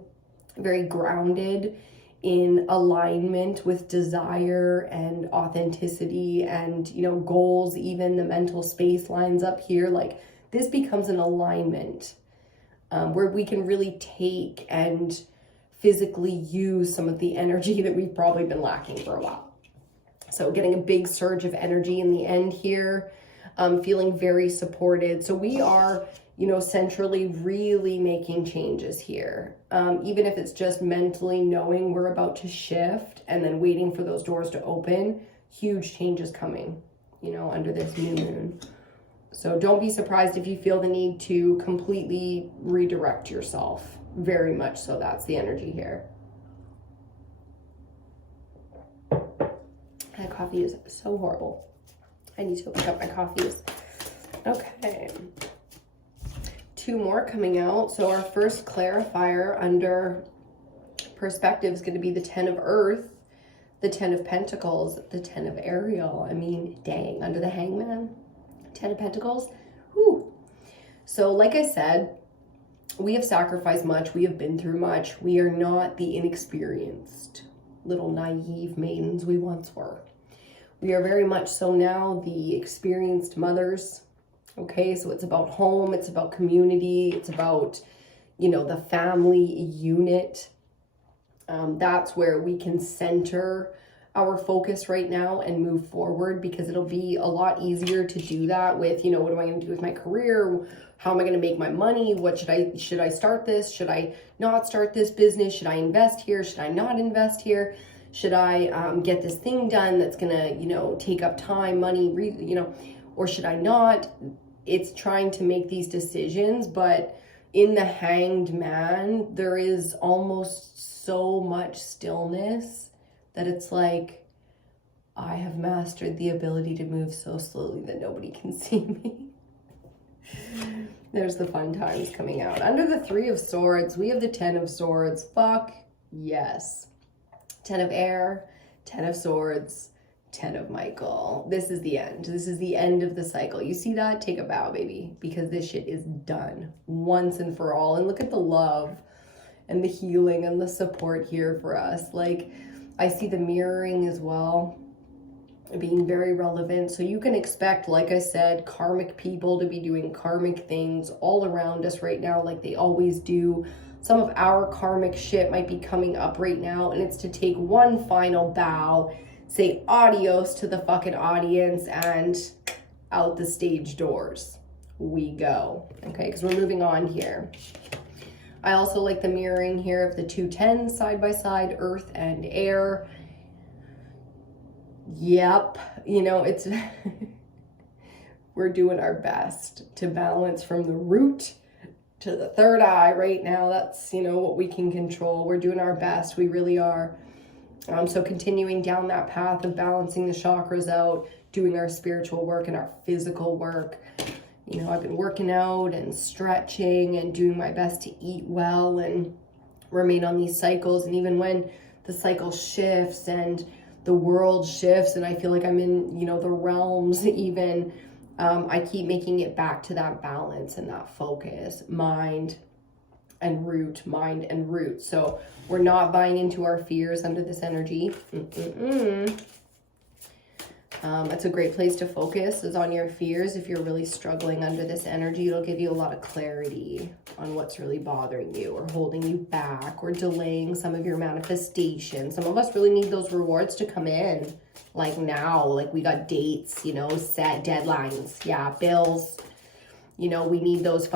very grounded in alignment with desire and authenticity and, you know, goals. Even the mental space lines up here. Like, this becomes an alignment where we can really take and physically use some of the energy that we've probably been lacking for a while. So getting a big surge of energy in the end here, feeling very supported. So we are, you know, centrally really making changes here. Even if it's just mentally knowing we're about to shift and then waiting for those doors to open, huge changes coming, you know, under this new moon. So don't be surprised if you feel the need to completely redirect yourself. Very much so. That's the energy here. That coffee is so horrible. I need to go pick up my coffees. Okay. 2 more coming out. So our first clarifier under perspective is going to be the 10 of Earth, the 10 of Pentacles, the 10 of Ariel. I mean, dang, under the Hangman, 10 of Pentacles. Whew. So like I said, we have sacrificed much. We have been through much. We are not the inexperienced little naive maidens we once were. We are very much so now the experienced mothers. Okay, so it's about home, it's about community, it's about, you know, the family unit. That's where we can center our focus right now and move forward, because it'll be a lot easier to do that with, you know, what am I going to do with my career? How am I going to make my money? What should I start this? Should I not start this business? Should I invest here? Should I not invest here? Should I get this thing done that's going to, you know, take up time, money, you know, or should I not? It's trying to make these decisions, but in the Hanged Man, there is almost so much stillness that it's like, I have mastered the ability to move so slowly that nobody can see me. There's the fun times coming out. Under the 3 of Swords, we have the 10 of Swords. Fuck yes. 10 of Air, 10 of Swords, 10 of Michael. This is the end. This is the end of the cycle. You see that? Take a bow, baby, because this shit is done once and for all. And look at the love and the healing and the support here for us. Like, I see the mirroring as well being very relevant. So you can expect, like I said, karmic people to be doing karmic things all around us right now, like they always do. Some of our karmic shit might be coming up right now, and it's to take one final bow, say adios to the fucking audience, and out the stage doors we go. Okay, because we're moving on here. I also like the mirroring here of the 2 10s side by side, earth and air. Yep, you know, it's we're doing our best to balance from the root to the third eye right now. That's, you know, what we can control. We're doing our best. We really are. So continuing down that path of balancing the chakras out, doing our spiritual work and our physical work. You know, I've been working out and stretching and doing my best to eat well and remain on these cycles. And even when the cycle shifts and the world shifts and I feel like I'm in, you know, the realms even, I keep making it back to that balance and that focus, mind and root, mind and root. So we're not buying into our fears under this energy. It's a great place to focus is on your fears. If you're really struggling under this energy, it'll give you a lot of clarity on what's really bothering you or holding you back or delaying some of your manifestation. Some of us really need those rewards to come in, like now, like we got dates, you know, set deadlines. Yeah, bills, you know, we need those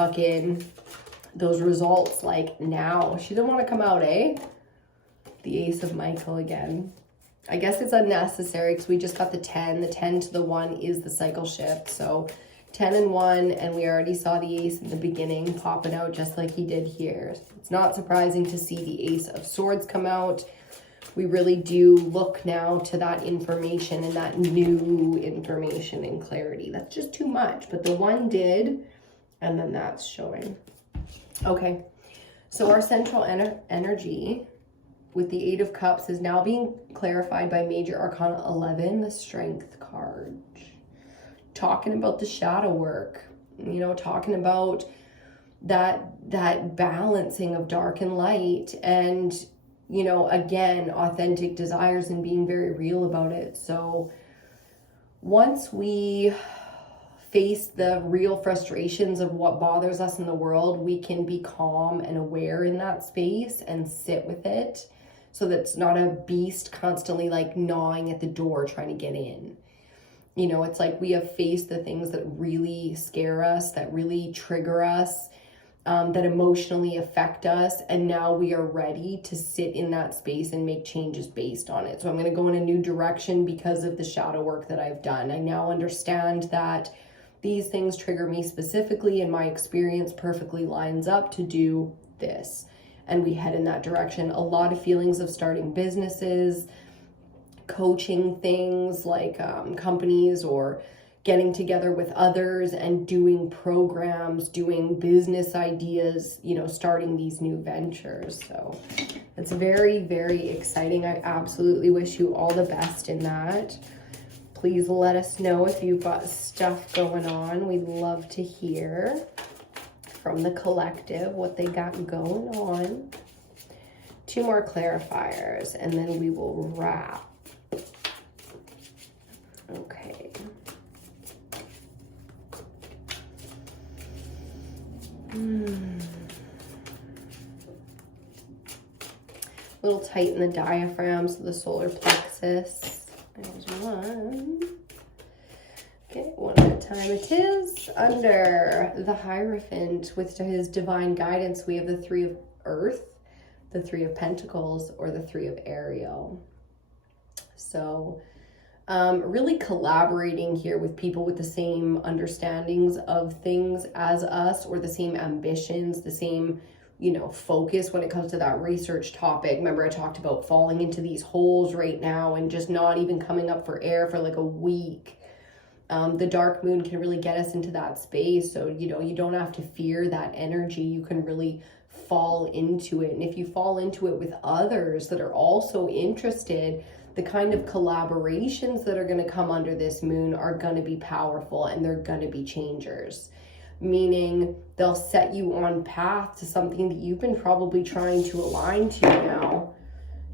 those results like now. She didn't want to come out, eh? The Ace of Michael again. I guess it's unnecessary because we just got the 10. The 10 to the 1 is the cycle shift. So 10 and 1, and we already saw the ace in the beginning popping out just like he did here. It's not surprising to see the Ace of Swords come out. we really do look now to that information and that new information and clarity. That's just too much, but the one did, and then that's showing. Okay, so our central energy with the Eight of Cups is now being clarified by Major Arcana 11, the Strength card. Talking about the shadow work, you know, talking about that balancing of dark and light, and, you know, again, authentic desires and being very real about it. So once we face the real frustrations of what bothers us in the world, we can be calm and aware in that space and sit with it, so that it's not a beast constantly like gnawing at the door trying to get in. You know, it's like we have faced the things that really scare us, that really trigger us, that emotionally affect us, and now we are ready to sit in that space and make changes based on it. So I'm going to go in a new direction because of the shadow work that I've done. I now understand that these things trigger me specifically, and my experience perfectly lines up to do this. And we head in that direction. A lot of feelings of starting businesses, coaching things like companies, or getting together with others and doing programs, doing business ideas, you know, starting these new ventures. So it's very, very exciting. I absolutely wish you all the best in that. Please let us know if you've got stuff going on. We'd love to hear from the collective what they got going on. 2 more clarifiers, and then we will wrap. Okay. A little tight in the diaphragm, so the solar plexus. There's one. Okay, one at a time it is. Under the Hierophant, with his divine guidance, we have the 3 of Earth, the 3 of Pentacles, or the 3 of Ariel. So really collaborating here with people with the same understandings of things as us, or the same ambitions, the same, you know, focus when it comes to that research topic. Remember, I talked about falling into these holes right now and just not even coming up for air for like a week. The dark moon can really get us into that space. So, you know, you don't have to fear that energy. You can really fall into it. And if you fall into it with others that are also interested, the kind of collaborations that are going to come under this moon are going to be powerful, and they're going to be changers. Meaning they'll set you on path to something that you've been probably trying to align to now.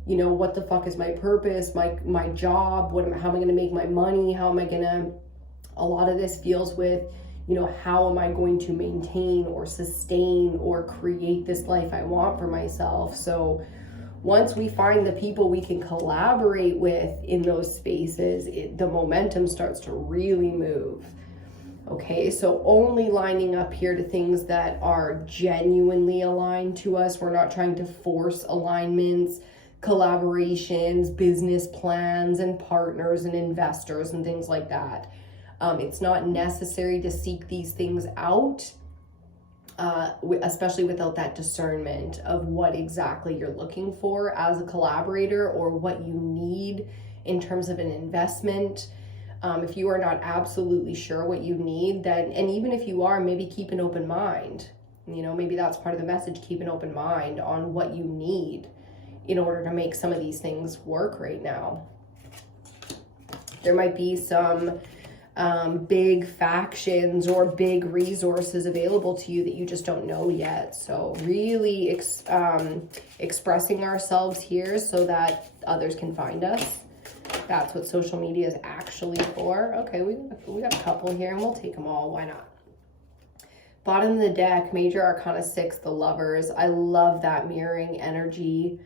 You know, what the fuck is my purpose, my job, how am I going to make my money, how am I going to, a lot of this feels with, you know, how am I going to maintain or sustain or create this life I want for myself. So once we find the people we can collaborate with in those spaces, the momentum starts to really move. Okay, so only lining up here to things that are genuinely aligned to us. We're not trying to force alignments, collaborations, business plans, and partners and investors and things like that. It's not necessary to seek these things out, especially without that discernment of what exactly you're looking for as a collaborator, or what you need in terms of an investment. If you are not absolutely sure what you need, then, and even if you are, maybe keep an open mind. You know, maybe that's part of the message, keep an open mind on what you need in order to make some of these things work right now. There might be some big factions or big resources available to you that you just don't know yet. So really expressing ourselves here so that others can find us. That's what social media is actually for. Okay, we got a couple here, and we'll take them all. Why not? Bottom of the deck, Major Arcana 6, the Lovers. I love that mirroring energy,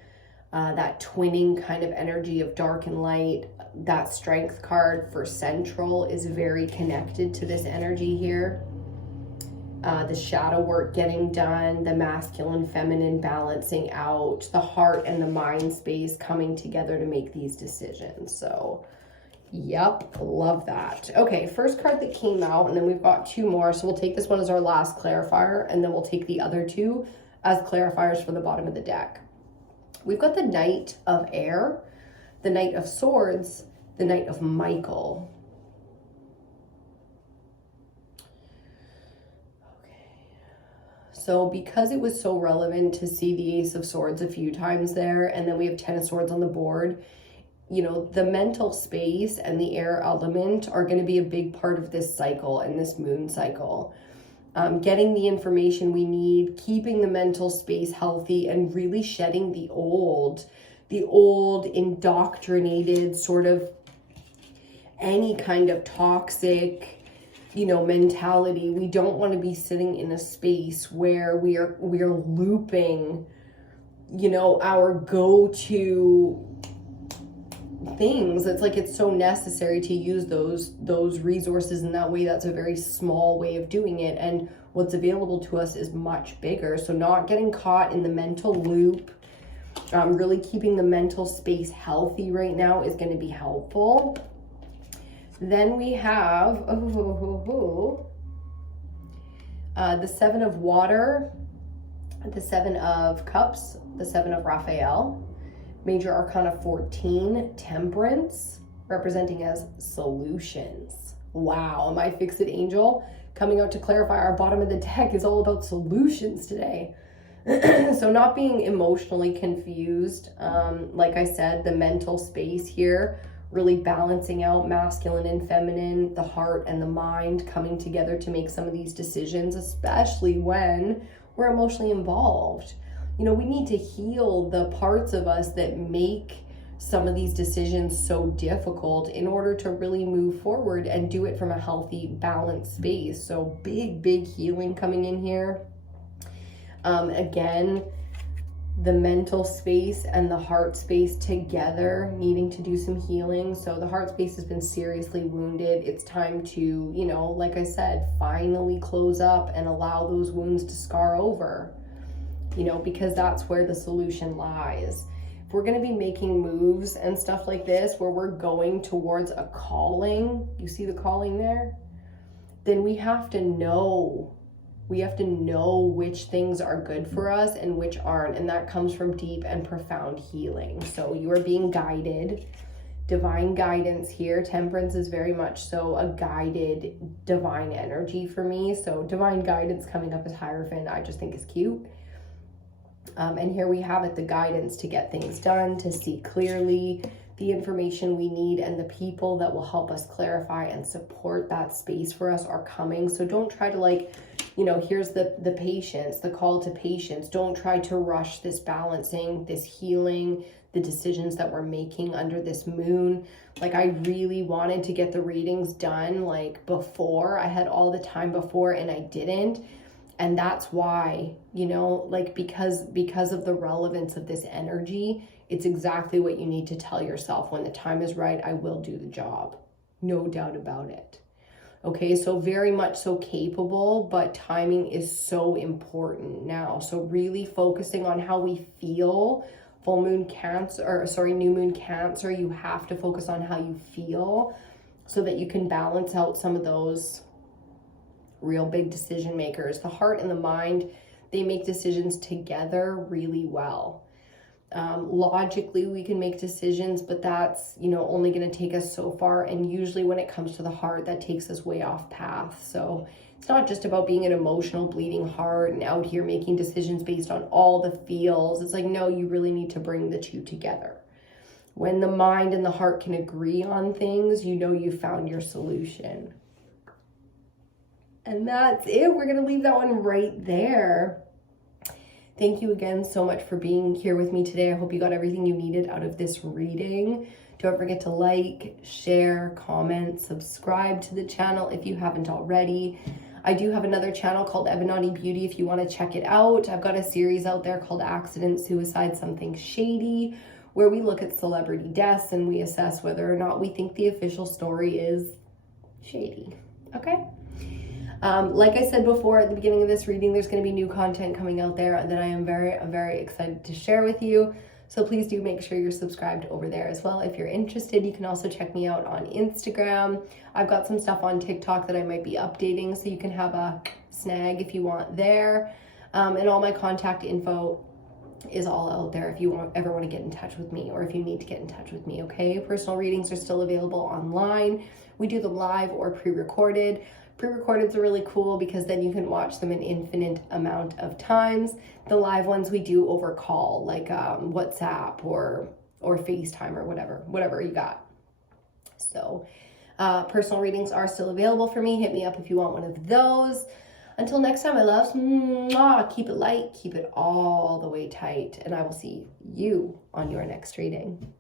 that twinning kind of energy of dark and light. That Strength card for Central is very connected to this energy here. The shadow work getting done, the masculine, feminine balancing out, the heart and the mind space coming together to make these decisions. So, yep, love that. Okay, first card that came out, and then we've got 2 more. So we'll take this one as our last clarifier, and then we'll take the other 2 as clarifiers for the bottom of the deck. we've got the Knight of Air, the Knight of Swords, the Knight of Michael. So because it was so relevant to see the Ace of Swords a few times there, and then we have 10 of Swords on the board, you know, the mental space and the air element are going to be a big part of this cycle and this moon cycle. Getting the information we need, keeping the mental space healthy, and really shedding the old indoctrinated sort of any kind of toxic, you know, mentality. We don't want to be sitting in a space where we are looping, you know, our go-to things. It's like it's so necessary to use those resources in that way. That's a very small way of doing it, and what's available to us is much bigger. So not getting caught in the mental loop, really keeping the mental space healthy right now is going to be helpful. Then we have the Seven of Water, the Seven of Cups, the Seven of Raphael, Major Arcana 14, Temperance, representing as solutions. Wow, my Fix-It Angel coming out to clarify our bottom of the deck is all about solutions today. So not being emotionally confused. Like I said, the mental space here, really balancing out masculine and feminine, the heart and the mind coming together to make some of these decisions, especially when we're emotionally involved. You know, we need to heal the parts of us that make some of these decisions so difficult in order to really move forward and do it from a healthy, balanced space. So big healing coming in here. Again, the mental space and the heart space together needing to do some healing. So the heart space has been seriously wounded. It's time to, you know, like I said, finally close up and allow those wounds to scar over, you know, because that's where the solution lies. If we're going to be making moves and stuff like this, where we're going towards a calling, you see the calling there, then we have to know which things are good for us and which aren't. And that comes from deep and profound healing. So you are being guided, divine guidance here. Temperance is very much so a guided divine energy for me. So divine guidance coming up as Hierophant, I just think is cute. And here we have it, the guidance to get things done, to see clearly, the information we need, and the people that will help us clarify and support that space for us are coming. So don't try to, like, you know, here's the patience, the call to patience. Don't try to rush this balancing, this healing, the decisions that we're making under this moon. Like, I really wanted to get the readings done like before. I had all the time before and I didn't. And that's why, you know, like, because of the relevance of this energy, it's exactly what you need to tell yourself. When the time is right, I will do the job. No doubt about it. Okay, so very much so capable, but timing is so important now. So really focusing on how we feel. Full moon Cancer, or sorry, new moon Cancer, you have to focus on how you feel so that you can balance out some of those real big decision makers. The heart and the mind, they make decisions together really well. Logically, we can make decisions, but that's, you know, only going to take us so far. And usually when it comes to the heart, that takes us way off path. So it's not just about being an emotional bleeding heart and out here making decisions based on all the feels. It's like, no, you really need to bring the two together. When the mind and the heart can agree on things, you know you found your solution. And that's it. We're going to leave that one right there. Thank you again so much for being here with me today. I hope you got everything you needed out of this reading. Don't forget to like, share, comment, subscribe to the channel if you haven't already. I do have another channel called Ebinotti Beauty if you want to check it out. I've got a series out there called Accident, Suicide, Something Shady, where we look at celebrity deaths and we assess whether or not we think the official story is shady. Okay? Like I said before at the beginning of this reading, there's going to be new content coming out there that I am very excited to share with you. So please do make sure you're subscribed over there as well. If you're interested, you can also check me out on Instagram. I've got some stuff on TikTok that I might be updating, so you can have a snag if you want there. And all my contact info is all out there if you ever want to get in touch with me, or if you need to get in touch with me, okay? Personal readings are still available online. We do them live or pre-recorded. Pre-recordeds are really cool because then you can watch them an infinite amount of times. The live ones we do over call, like WhatsApp or FaceTime or whatever you got. So personal readings are still available for me. Hit me up if you want one of those. Until next time, my loves, keep it light, keep it all the way tight, and I will see you on your next reading.